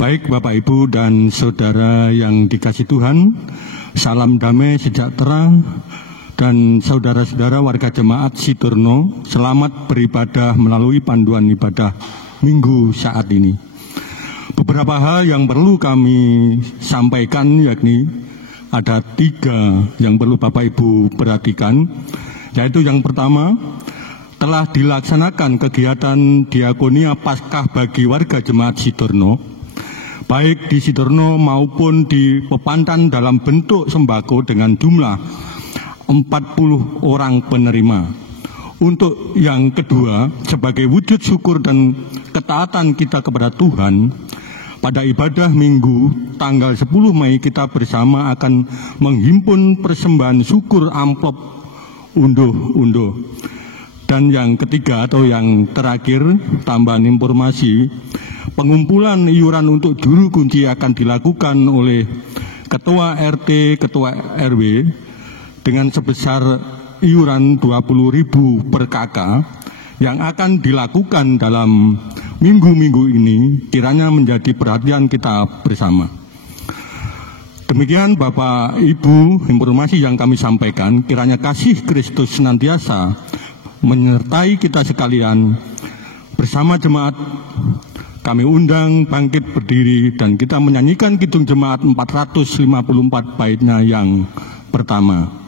Baik Bapak Ibu dan Saudara yang dikasihi Tuhan, salam damai sejahtera dan saudara-saudara warga jemaat Siturno, selamat beribadah melalui panduan ibadah Minggu saat ini. Beberapa hal yang perlu kami sampaikan, yakni ada 3 yang perlu Bapak Ibu perhatikan, yaitu yang pertama, telah dilaksanakan kegiatan diakonia Paskah bagi warga jemaat Siturno, baik di Siturno maupun di Pepantan dalam bentuk sembako dengan jumlah 40 orang penerima. Untuk yang kedua, sebagai wujud syukur dan ketaatan kita kepada Tuhan, pada ibadah Minggu tanggal 10 Mei kita bersama akan menghimpun persembahan syukur amplop unduh-unduh. Dan yang ketiga atau yang terakhir, tambahan informasi, pengumpulan iuran untuk juru kunci akan dilakukan oleh Ketua RT, Ketua RW dengan sebesar iuran 20.000 per kakak yang akan dilakukan dalam minggu-minggu ini, kiranya menjadi perhatian kita bersama. Demikian Bapak Ibu informasi yang kami sampaikan, kiranya kasih Kristus senantiasa menyertai kita sekalian. Bersama jemaat kami undang bangkit berdiri dan kita menyanyikan Kidung Jemaat 454 baitnya yang pertama.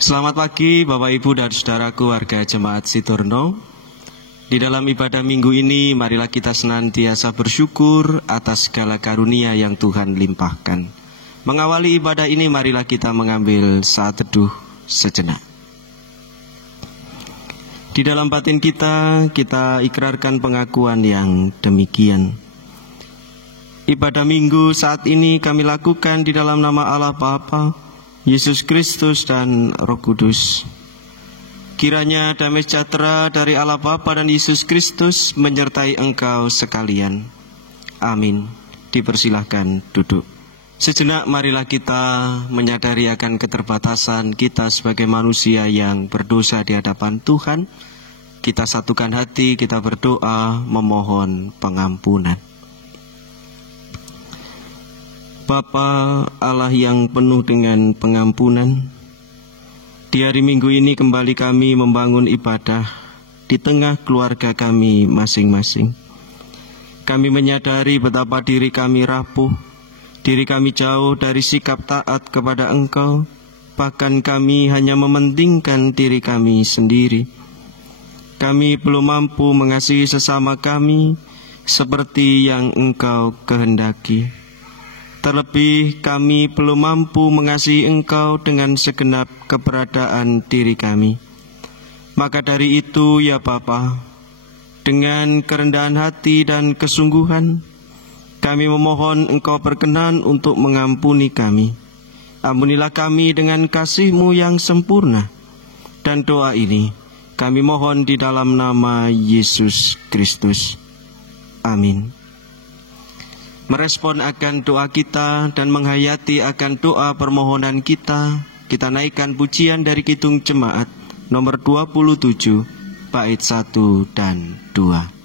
Selamat pagi Bapak Ibu dan Saudaraku warga jemaat Siturno. Di dalam ibadah minggu ini, marilah kita senantiasa bersyukur atas segala karunia yang Tuhan limpahkan. Mengawali ibadah ini, marilah kita mengambil saat teduh sejenak. Di dalam batin kita ikrarkan pengakuan yang demikian. Ibadah minggu saat ini kami lakukan di dalam nama Allah Bapa, Yesus Kristus dan Roh Kudus. Kiranya damai sejahtera dari Allah Bapa dan Yesus Kristus menyertai engkau sekalian. Amin. Dipersilahkan duduk. Sejenak marilah kita menyadari akan keterbatasan kita sebagai manusia yang berdosa di hadapan Tuhan. Kita satukan hati, kita berdoa memohon pengampunan. Bapa Allah yang penuh dengan pengampunan, di hari Minggu ini kembali kami membangun ibadah di tengah keluarga kami masing-masing. Kami menyadari betapa diri kami rapuh, diri kami jauh dari sikap taat kepada Engkau, bahkan kami hanya mementingkan diri kami sendiri. Kami belum mampu mengasihi sesama kami seperti yang Engkau kehendaki. Terlebih kami belum mampu mengasihi Engkau dengan segenap keberadaan diri kami. Maka dari itu ya Bapa, dengan kerendahan hati dan kesungguhan, kami memohon Engkau berkenan untuk mengampuni kami. Ampunilah kami dengan kasih-Mu yang sempurna. Dan doa ini kami mohon di dalam nama Yesus Kristus. Amin. merespon akan doa kita dan menghayati akan doa permohonan kita, kita naikkan pujian dari Kidung Jemaat nomor 27, bait 1 dan 2.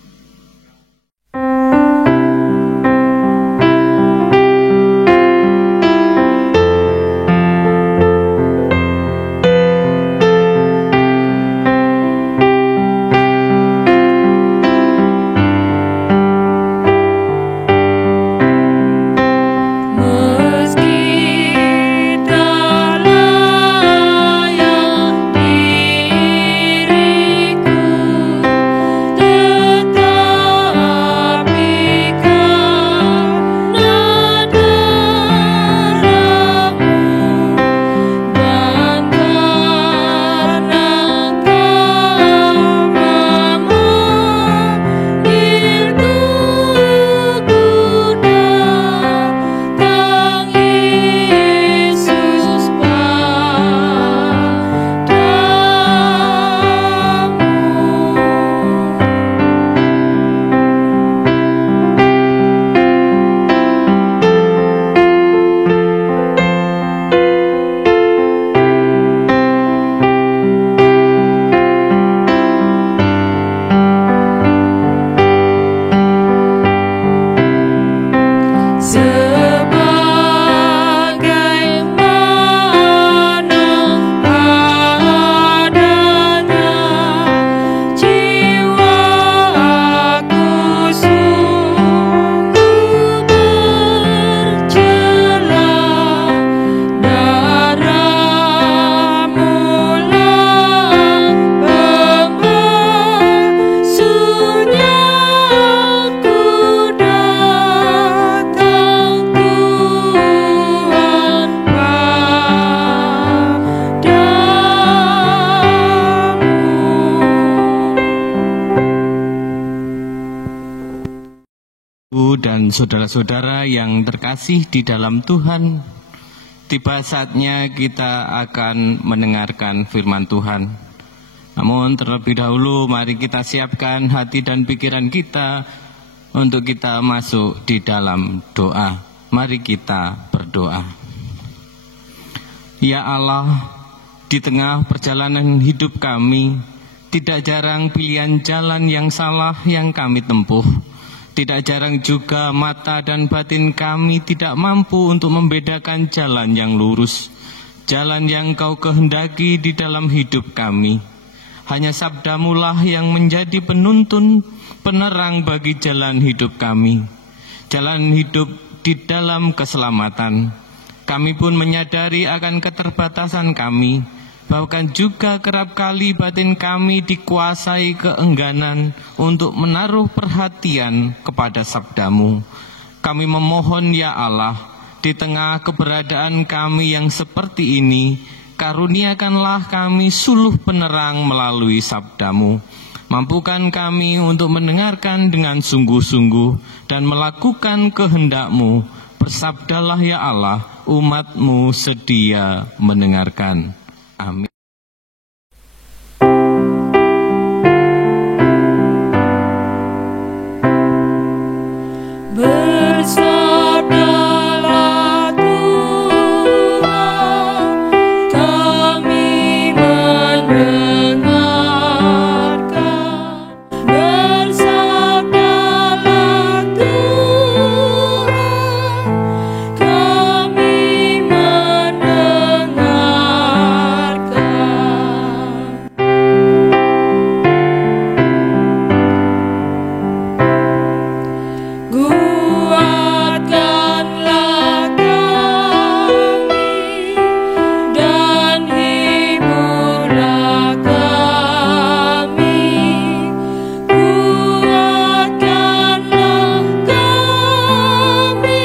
Dan saudara-saudara yang terkasih di dalam Tuhan, tiba saatnya kita akan mendengarkan firman Tuhan. Namun terlebih dahulu mari kita siapkan hati dan pikiran kita untuk kita masuk di dalam doa. Mari kita berdoa. Ya Allah, di tengah perjalanan hidup kami, tidak jarang pilihan jalan yang salah yang kami tempuh. Tidak jarang juga mata dan batin kami tidak mampu untuk membedakan jalan yang lurus, jalan yang Kau kehendaki di dalam hidup kami. Hanya sabdamu lah yang menjadi penuntun, penerang bagi jalan hidup kami. Jalan hidup di dalam keselamatan. Kami pun menyadari akan keterbatasan kami, bahkan juga kerap kali batin kami dikuasai keengganan untuk menaruh perhatian kepada sabdamu. Kami memohon ya Allah, di tengah keberadaan kami yang seperti ini, karuniakanlah kami suluh penerang melalui sabdamu. Mampukan kami untuk mendengarkan dengan sungguh-sungguh dan melakukan kehendak-Mu. Bersabdalah ya Allah, umat-Mu sedia mendengarkan. Amin. Bersabdalah Tuhan, kami mendengarkan. Bersabdalah Tuhan, kami mendengarkan. Kuatkanlah kami dan hiburlah kami. Kuatkanlah kami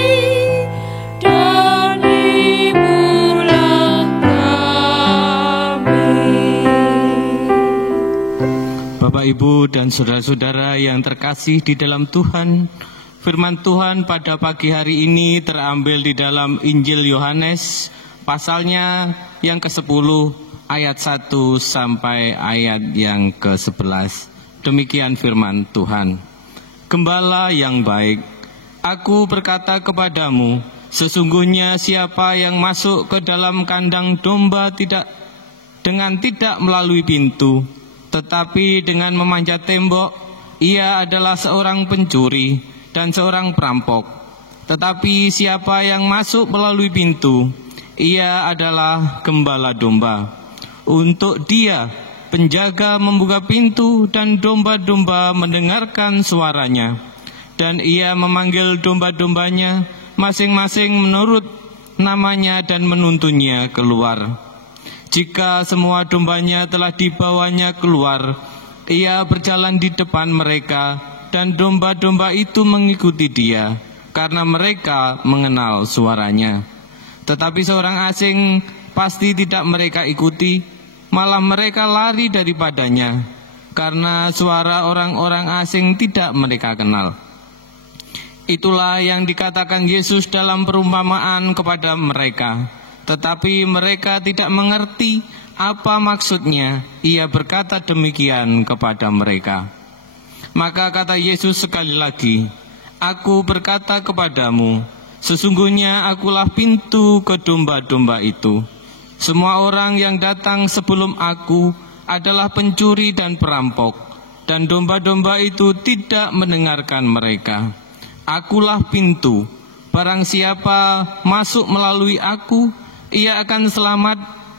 dan hiburlah kami. Bapak, Ibu, dan saudara-saudara yang terkasih di dalam Tuhan, firman Tuhan pada pagi hari ini terambil di dalam Injil Yohanes, pasalnya yang ke-10, ayat 1 sampai ayat yang ke-11. Demikian firman Tuhan. Gembala yang baik, Aku berkata kepadamu, sesungguhnya siapa yang masuk ke dalam kandang domba tidak melalui pintu, tetapi dengan memanjat tembok, ia adalah seorang pencuri dan seorang perampok. Tetapi siapa yang masuk melalui pintu, ia adalah gembala domba. Untuk dia, penjaga membuka pintu dan domba-domba mendengarkan suaranya. Dan ia memanggil domba-dombanya masing-masing menurut namanya dan menuntunnya keluar. Jika semua dombanya telah dibawanya keluar, ia berjalan di depan mereka, dan domba-domba itu mengikuti dia, karena mereka mengenal suaranya. Tetapi seorang asing pasti tidak mereka ikuti, malah mereka lari daripadanya, karena suara orang-orang asing tidak mereka kenal. Itulah yang dikatakan Yesus dalam perumpamaan kepada mereka. Tetapi mereka tidak mengerti apa maksudnya. Ia berkata demikian kepada mereka. Maka kata Yesus sekali lagi, Aku berkata kepadamu, sesungguhnya akulah pintu ke domba-domba itu. Semua orang yang datang sebelum aku adalah pencuri dan perampok, dan domba-domba itu tidak mendengarkan mereka. Akulah pintu, barang siapa masuk melalui aku, ia akan selamat,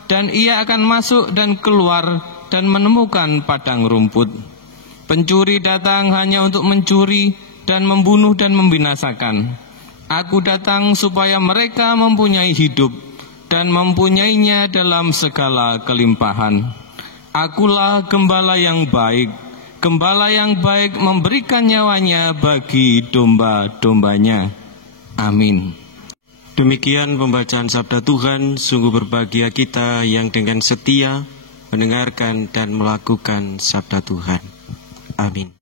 dan ia akan masuk dan keluar dan menemukan padang rumput. Pencuri datang hanya untuk mencuri dan membunuh dan membinasakan. Aku datang supaya mereka mempunyai hidup dan mempunyainya dalam segala kelimpahan. Akulah gembala yang baik. Gembala yang baik memberikan nyawanya bagi domba-dombanya. Amin. Demikian pembacaan sabda Tuhan. Sungguh berbahagia kita yang dengan setia mendengarkan dan melakukan sabda Tuhan. Amin.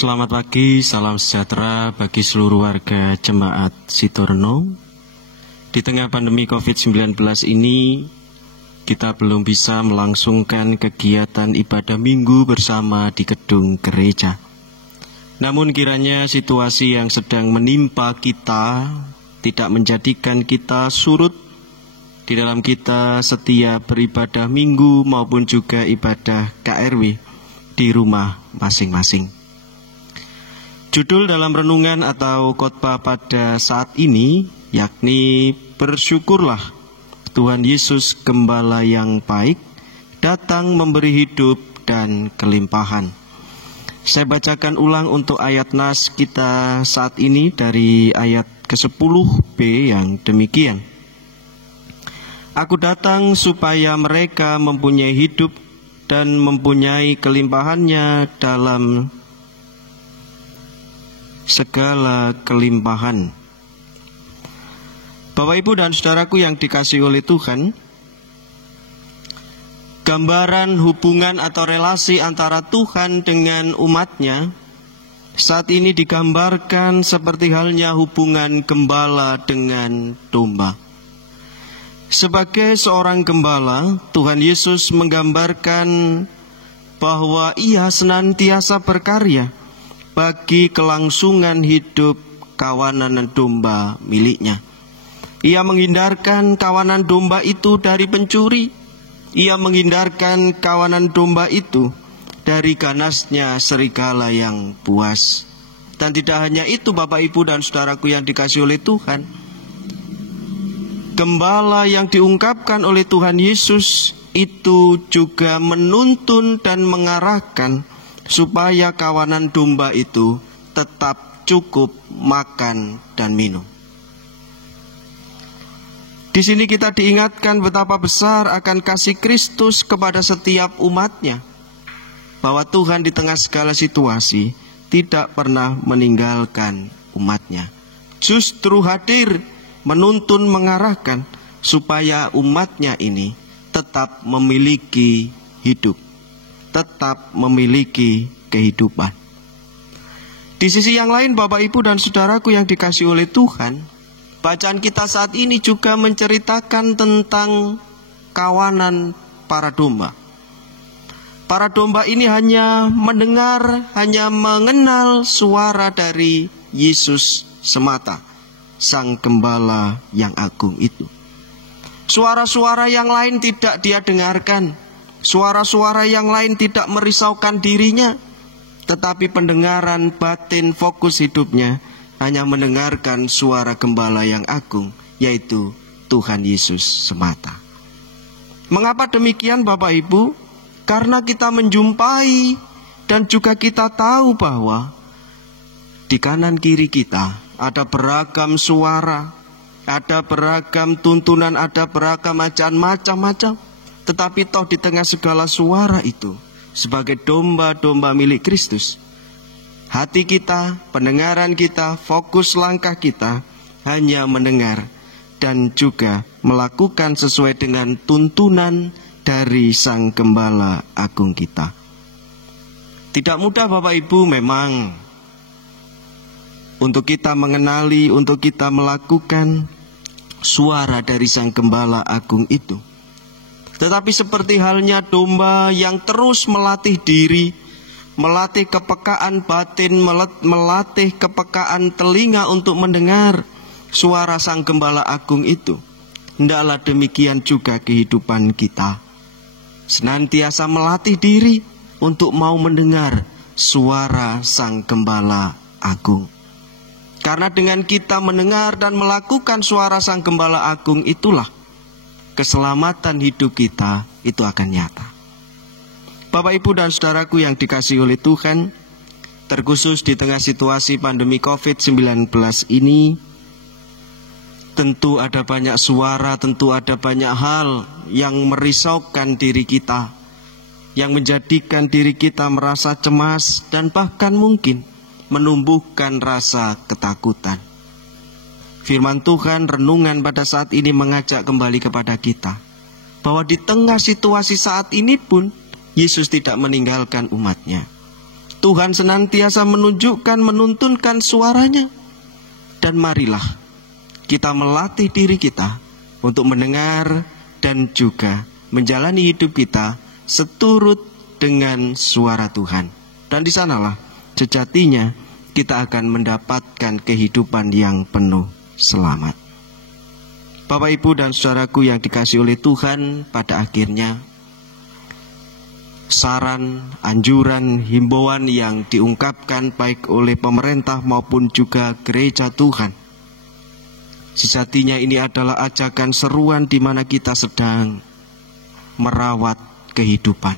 Selamat pagi, salam sejahtera bagi seluruh warga jemaat Sitorno. Di tengah pandemi COVID-19 ini, kita belum bisa melangsungkan kegiatan ibadah minggu bersama di gedung gereja. Namun kiranya situasi yang sedang menimpa kita tidak menjadikan kita surut di dalam kita setia beribadah minggu maupun juga ibadah KRW di rumah masing-masing. Judul dalam renungan atau khotbah pada saat ini yakni bersyukurlah Tuhan Yesus Gembala yang baik datang memberi hidup dan kelimpahan. Saya bacakan ulang untuk ayat nas kita saat ini dari ayat ke-10b yang demikian. Aku datang supaya mereka mempunyai hidup dan mempunyai kelimpahannya dalam segala kelimpahan. Bapak, Ibu, dan saudaraku yang dikasihi oleh Tuhan, gambaran hubungan atau relasi antara Tuhan dengan umatnya saat ini digambarkan seperti halnya hubungan gembala dengan domba. Sebagai seorang gembala, Tuhan Yesus menggambarkan bahwa Ia senantiasa berkarya bagi kelangsungan hidup kawanan domba miliknya. Ia menghindarkan kawanan domba itu dari pencuri. Ia menghindarkan kawanan domba itu dari ganasnya serigala yang buas. Dan tidak hanya itu, Bapak, Ibu, dan saudaraku yang dikasihi oleh Tuhan, gembala yang diungkapkan oleh Tuhan Yesus itu juga menuntun dan mengarahkan supaya kawanan domba itu tetap cukup makan dan minum. Di sini kita diingatkan betapa besar akan kasih Kristus kepada setiap umatnya, bahwa Tuhan di tengah segala situasi tidak pernah meninggalkan umatnya. Justru hadir menuntun mengarahkan supaya umatnya ini tetap memiliki hidup. tetap memiliki kehidupan. Di sisi yang lain, Bapak, Ibu, dan saudaraku yang dikasihi oleh Tuhan, bacaan kita saat ini juga menceritakan tentang kawanan para domba. Para domba ini hanya mendengar, hanya mengenal suara dari Yesus semata, Sang Gembala yang agung itu. Suara-suara yang lain tidak dia dengarkan. Suara-suara yang lain tidak merisaukan dirinya. Tetapi pendengaran batin fokus hidupnya hanya mendengarkan suara Gembala yang agung, yaitu Tuhan Yesus semata. Mengapa demikian, Bapak Ibu? Karena kita menjumpai dan juga kita tahu bahwa di kanan kiri kita ada beragam suara, ada beragam tuntunan, ada beragam ajaran macam-macam. Tetapi toh di tengah segala suara itu, sebagai domba-domba milik Kristus, hati kita, pendengaran kita, fokus langkah kita hanya mendengar dan juga melakukan sesuai dengan tuntunan dari Sang Gembala agung kita. Tidak mudah, Bapak Ibu, memang untuk kita mengenali, untuk kita melakukan suara dari Sang Gembala agung itu. Tetapi seperti halnya domba yang terus melatih diri, melatih kepekaan batin, melatih kepekaan telinga untuk mendengar suara Sang Gembala agung itu, hendaklah demikian juga kehidupan kita. Senantiasa melatih diri untuk mau mendengar suara Sang Gembala agung. Karena dengan kita mendengar dan melakukan suara Sang Gembala agung itulah keselamatan hidup kita itu akan nyata. Bapak, Ibu, dan saudaraku yang dikasihi oleh Tuhan, terkhusus di tengah situasi pandemi COVID-19 ini, tentu ada banyak suara, tentu ada banyak hal yang merisaukan diri kita, yang menjadikan diri kita merasa cemas dan bahkan mungkin menumbuhkan rasa ketakutan. Firman Tuhan, renungan pada saat ini mengajak kembali kepada kita bahwa di tengah situasi saat ini pun Yesus tidak meninggalkan umatnya. Tuhan senantiasa menunjukkan, menuntunkan suaranya. Dan marilah kita melatih diri kita untuk mendengar dan juga menjalani hidup kita seturut dengan suara Tuhan. Dan di sanalah sejatinya kita akan mendapatkan kehidupan yang penuh selamat. Bapak, Ibu, dan saudaraku yang dikasihi oleh Tuhan, pada akhirnya saran, anjuran, himbauan yang diungkapkan baik oleh pemerintah maupun juga gereja Tuhan, sejatinya ini adalah ajakan seruan di mana kita sedang merawat kehidupan.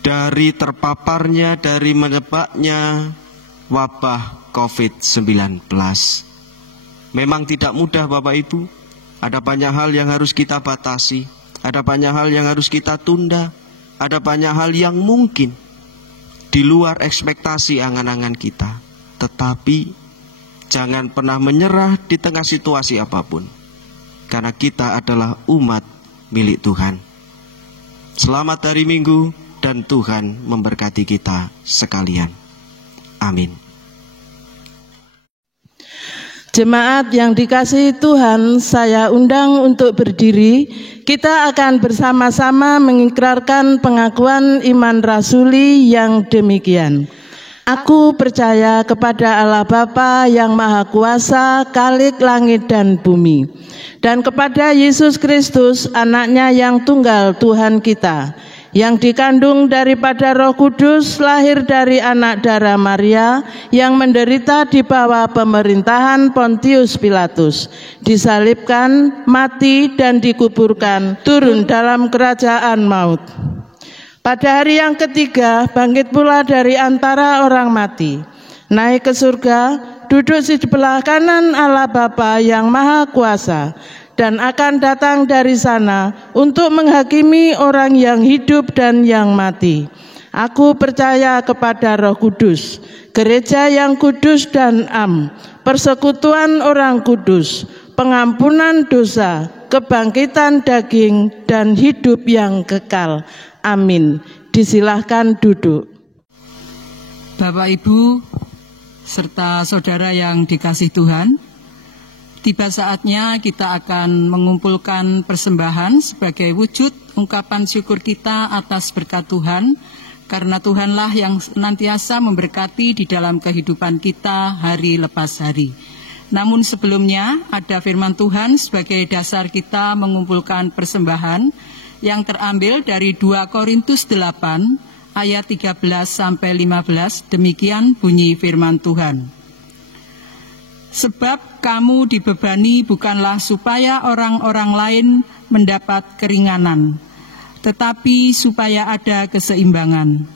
Dari terpaparnya, dari menyebabnya wabah COVID-19. Memang tidak mudah, Bapak Ibu. Ada banyak hal yang harus kita batasi, ada banyak hal yang harus kita tunda, ada banyak hal yang mungkin di luar ekspektasi angan-angan kita. Tetapi jangan pernah menyerah di tengah situasi apapun, karena kita adalah umat milik Tuhan. Selamat hari Minggu dan Tuhan memberkati kita sekalian. Amin. Jemaat yang dikasihi Tuhan, saya undang untuk berdiri. Kita akan bersama-sama mengikrarkan pengakuan iman rasuli yang demikian. Aku percaya kepada Allah Bapa yang Maha Kuasa, Khalik langit dan bumi, dan kepada Yesus Kristus, anaknya yang tunggal Tuhan kita, yang dikandung daripada Roh Kudus, lahir dari anak darah Maria, yang menderita di bawah pemerintahan Pontius Pilatus, disalibkan, mati dan dikuburkan, turun dalam kerajaan maut. Pada hari yang ketiga, bangkit pula dari antara orang mati, naik ke surga, duduk di sebelah kanan Allah Bapa yang Maha Kuasa, dan akan datang dari sana untuk menghakimi orang yang hidup dan yang mati. Aku percaya kepada Roh Kudus, gereja yang kudus dan am, persekutuan orang kudus, pengampunan dosa, kebangkitan daging, dan hidup yang kekal. Amin. disilahkan duduk. Bapak, Ibu, serta saudara yang dikasihi Tuhan, tiba saatnya kita akan mengumpulkan persembahan sebagai wujud ungkapan syukur kita atas berkat Tuhan, karena Tuhanlah yang senantiasa memberkati di dalam kehidupan kita hari lepas hari. Namun sebelumnya ada firman Tuhan sebagai dasar kita mengumpulkan persembahan yang terambil dari 2 Korintus 8 ayat 13 sampai 15. Demikian bunyi firman Tuhan. Sebab kamu dibebani bukanlah supaya orang-orang lain mendapat keringanan, tetapi supaya ada keseimbangan.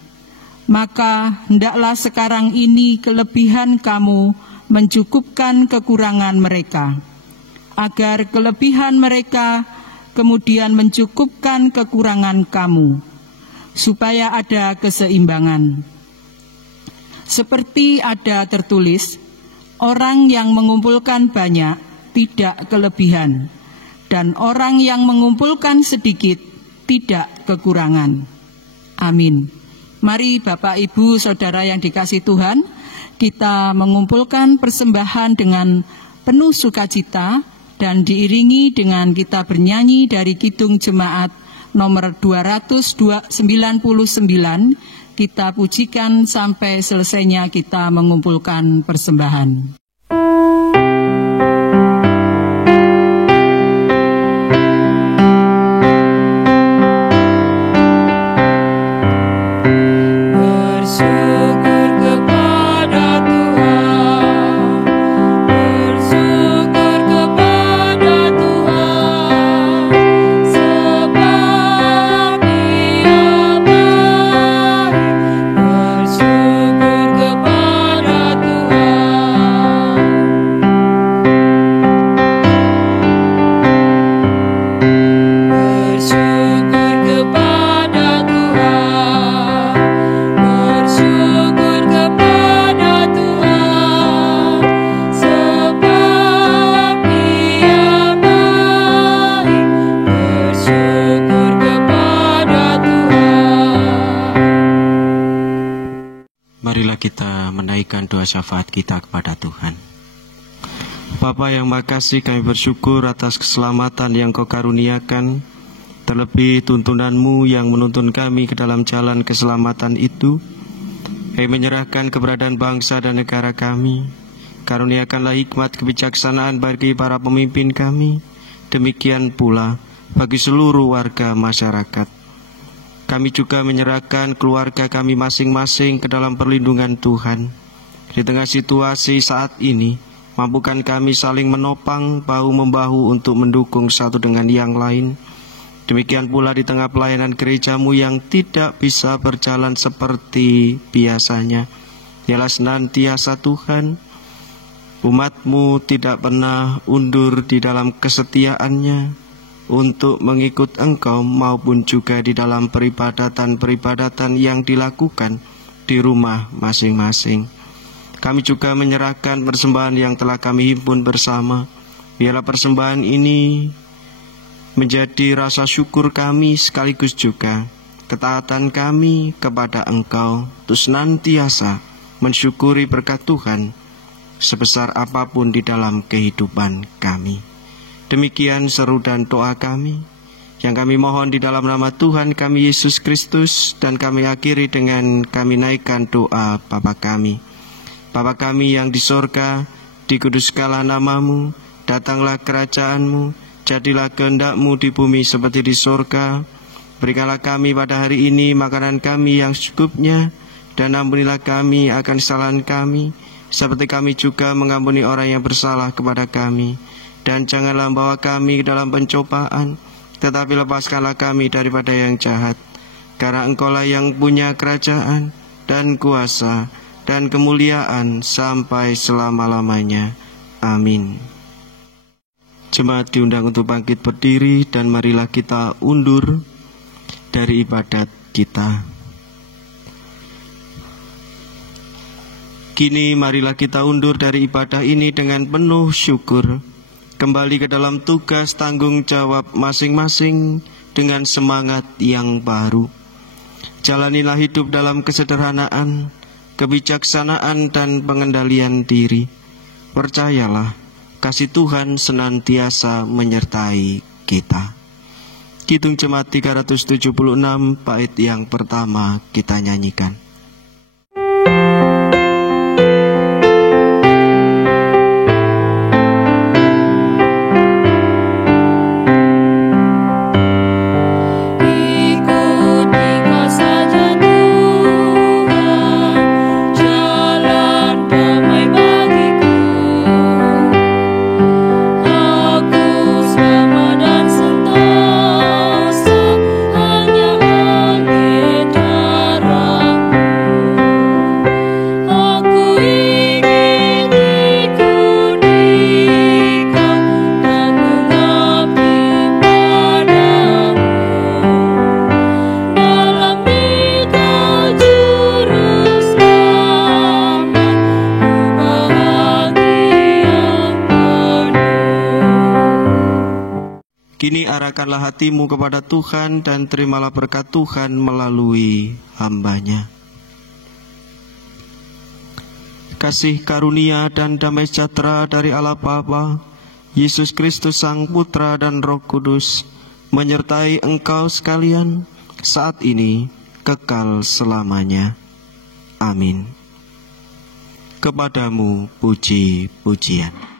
Maka hendaklah sekarang ini kelebihan kamu mencukupkan kekurangan mereka, agar kelebihan mereka kemudian mencukupkan kekurangan kamu, supaya ada keseimbangan. Seperti ada tertulis, orang yang mengumpulkan banyak tidak kelebihan, dan orang yang mengumpulkan sedikit tidak kekurangan. Amin. Mari Bapak, Ibu, Saudara yang dikasihi Tuhan, kita mengumpulkan persembahan dengan penuh sukacita dan diiringi dengan kita bernyanyi dari Kidung Jemaat nomor 299. Kita pujikan sampai selesainya kita mengumpulkan persembahan. Doa syafaat kita kepada Tuhan. Bapa yang Maha Kasih, kami bersyukur atas keselamatan yang Kau karuniakan, terlebih tuntunan-Mu yang menuntun kami ke dalam jalan keselamatan itu. Kami menyerahkan keberadaan bangsa dan negara kami. Karuniakanlah hikmat kebijaksanaan bagi para pemimpin kami, demikian pula bagi seluruh warga masyarakat. Kami juga menyerahkan keluarga kami masing-masing ke dalam perlindungan Tuhan. Di tengah situasi saat ini, mampukan kami saling menopang bahu-membahu untuk mendukung satu dengan yang lain. Demikian pula di tengah pelayanan gereja-Mu yang tidak bisa berjalan seperti biasanya. Ialah senantiasa Tuhan, umat-Mu tidak pernah undur di dalam kesetiaannya untuk mengikut Engkau, maupun juga di dalam peribadatan-peribadatan yang dilakukan di rumah masing-masing. Kami juga menyerahkan persembahan yang telah kami himpun bersama. Biarlah persembahan ini menjadi rasa syukur kami sekaligus juga ketaatan kami kepada Engkau untuk senantiasa mensyukuri berkat Tuhan sebesar apapun di dalam kehidupan kami. Demikian seru dan doa kami yang kami mohon di dalam nama Tuhan kami Yesus Kristus, dan kami akhiri dengan kami naikkan doa Bapa kami. Bapa kami yang di sorga, dikuduskanlah nama-Mu, datanglah kerajaan-Mu, jadilah kehendak-Mu di bumi seperti di sorga. Berikanlah kami pada hari ini makanan kami yang secukupnya, dan ampunilah kami akan kesalahan kami, seperti kami juga mengampuni orang yang bersalah kepada kami. Dan janganlah membawa kami ke dalam pencobaan, tetapi lepaskanlah kami daripada yang jahat. Karena Engkau-lah yang punya kerajaan dan kuasa dan kemuliaan sampai selama-lamanya. Amin. Jemaat diundang untuk bangkit berdiri, dan marilah kita undur dari ibadat kita. Kini marilah kita undur dari ibadah ini dengan penuh syukur, kembali ke dalam tugas tanggung jawab masing-masing dengan semangat yang baru. Jalanilah hidup dalam kesederhanaan, kebijaksanaan, dan pengendalian diri. Percayalah, kasih Tuhan senantiasa menyertai kita. Kidung Jemaat 376, bait yang pertama kita nyanyikan. Kini arahkanlah hatimu kepada Tuhan dan terimalah berkat Tuhan melalui hamba-Nya. Kasih karunia dan damai sejahtera dari Allah Bapa, Yesus Kristus Sang Putra dan Roh Kudus menyertai engkau sekalian saat ini kekal selamanya. Amin. Kepadamu puji-pujian.